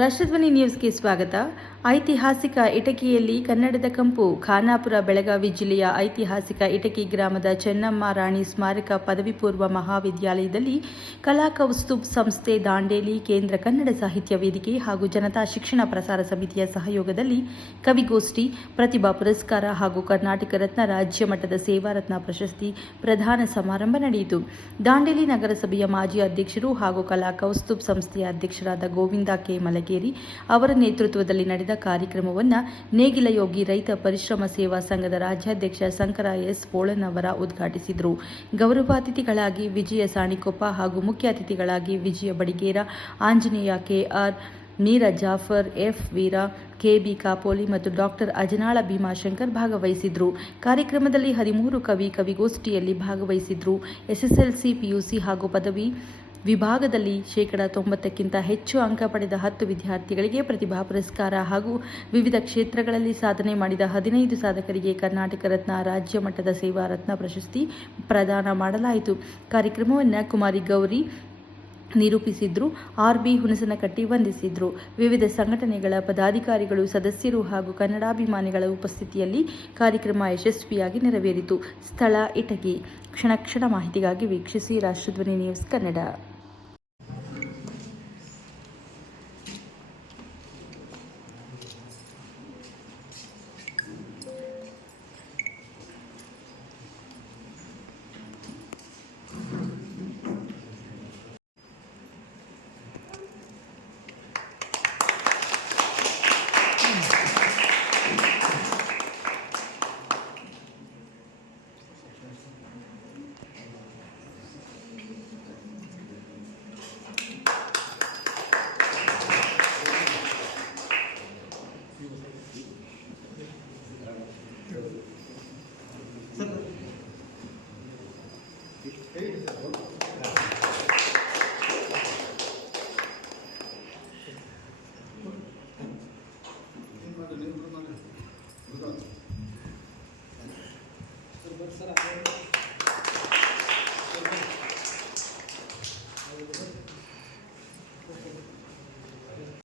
ರಾಷ್ಟ್ರಧ್ವನಿ ನ್ಯೂಸ್ಗೆ ಸ್ವಾಗತ. ಐತಿಹಾಸಿಕ ಇಟಕಿಯಲ್ಲಿ ಕನ್ನಡದ ಕಂಪು. ಖಾನಾಪುರ ಬೆಳಗಾವಿ ಜಿಲ್ಲೆಯ ಐತಿಹಾಸಿಕ ಇಟಕಿ ಗ್ರಾಮದ ಚೆನ್ನಮ್ಮ ರಾಣಿ ಸ್ಮಾರಕ ಪದವಿ ಪೂರ್ವ ಮಹಾವಿದ್ಯಾಲಯದಲ್ಲಿ ಕಲಾ ಕೌಸ್ತುಭ್ ಸಂಸ್ಥೆ, ದಾಂಡೇಲಿ ಕೇಂದ್ರ ಕನ್ನಡ ಸಾಹಿತ್ಯ ವೇದಿಕೆ ಹಾಗೂ ಜನತಾ ಶಿಕ್ಷಣ ಪ್ರಸಾರ ಸಮಿತಿಯ ಸಹಯೋಗದಲ್ಲಿ ಕವಿಗೋಷ್ಠಿ, ಪ್ರತಿಭಾ ಪುರಸ್ಕಾರ ಹಾಗೂ ಕರ್ನಾಟಕ ರತ್ನ ರಾಜ್ಯ ಮಟ್ಟದ ಸೇವಾ ರತ್ನ ಪ್ರಶಸ್ತಿ ಪ್ರದಾನ ಸಮಾರಂಭ ನಡೆಯಿತು. ದಾಂಡೇಲಿ ನಗರಸಭೆಯ ಮಾಜಿ ಅಧ್ಯಕ್ಷರು ಹಾಗೂ ಕಲಾ ಕೌಸ್ತುಭ್ ಸಂಸ್ಥೆಯ ಅಧ್ಯಕ್ಷರಾದ ಗೋವಿಂದ ಕೆ. ಮಲಗೇರಿ ಅವರ ನೇತೃತ್ವದಲ್ಲಿ ನಡೆದ ಕಾರ್ಯಕ್ರಮವನ್ನು ನೇಗಿಲ ಯೋಗಿ ರೈತ ಪರಿಶ್ರಮ ಸೇವಾ ಸಂಘದ ರಾಜ್ಯಾಧ್ಯಕ್ಷ ಶಂಕರ ಎಸ್. ಪೋಳನವರ ಉದ್ಘಾಟಿಸಿದರು. ಗೌರವಾತಿಥಿಗಳಾಗಿ ವಿಜಯ ಸಾಣಿಕೊಪ್ಪ ಹಾಗೂ ಮುಖ್ಯ ಅತಿಥಿಗಳಾಗಿ ವಿಜಯ ಬಡಿಗೇರ, ಆಂಜನೇಯ ಕೆಆರ್, ಮೀರಾ ಜಾಫರ್, ಎಫ್. ವೀರ, ಕೆಬಿ ಕಾಪೋಲಿ ಮತ್ತು ಡಾಕ್ಟರ್ ಅಜನಾಳ ಭೀಮಾಶಂಕರ್ ಭಾಗವಹಿಸಿದ್ರು. ಕಾರ್ಯಕ್ರಮದಲ್ಲಿ 13 ಕವಿಗೋಷ್ಠಿಯಲ್ಲಿ ಭಾಗವಹಿಸಿದ್ರು. ಎಸ್ಎಸ್ಎಲ್ಸಿ, ಪಿಯುಸಿ ಹಾಗೂ ಪದವಿ ವಿಭಾಗದಲ್ಲಿ 90%ಕ್ಕಿಂತ ಹೆಚ್ಚು ಅಂಕ ಪಡೆದ 10 ವಿದ್ಯಾರ್ಥಿಗಳಿಗೆ ಪ್ರತಿಭಾ ಪುರಸ್ಕಾರ ಹಾಗೂ ವಿವಿಧ ಕ್ಷೇತ್ರಗಳಲ್ಲಿ ಸಾಧನೆ ಮಾಡಿದ 15 ಸಾಧಕರಿಗೆ ಕರ್ನಾಟಕ ರತ್ನ ರಾಜ್ಯ ಮಟ್ಟದ ಸೇವಾ ರತ್ನ ಪ್ರಶಸ್ತಿ ಪ್ರದಾನ ಮಾಡಲಾಯಿತು. ಕಾರ್ಯಕ್ರಮವನ್ನು ಕುಮಾರಿ ಗೌರಿ ನಿರೂಪಿಸಿದ್ರು. ಆರ್.ಬಿ. ಹುಣಸನಕಟ್ಟಿ ವಂದಿಸಿದ್ರು. ವಿವಿಧ ಸಂಘಟನೆಗಳ ಪದಾಧಿಕಾರಿಗಳು, ಸದಸ್ಯರು ಹಾಗೂ ಕನ್ನಡಾಭಿಮಾನಿಗಳ ಉಪಸ್ಥಿತಿಯಲ್ಲಿ ಕಾರ್ಯಕ್ರಮ ಯಶಸ್ವಿಯಾಗಿ ನೆರವೇರಿತು. ಸ್ಥಳ ಇಟಗಿ. ಕ್ಷಣ ಮಾಹಿತಿಗಾಗಿ ವೀಕ್ಷಿಸಿ ರಾಷ್ಟ್ರಧ್ವನಿ ನ್ಯೂಸ್ ಕನ್ನಡ. सर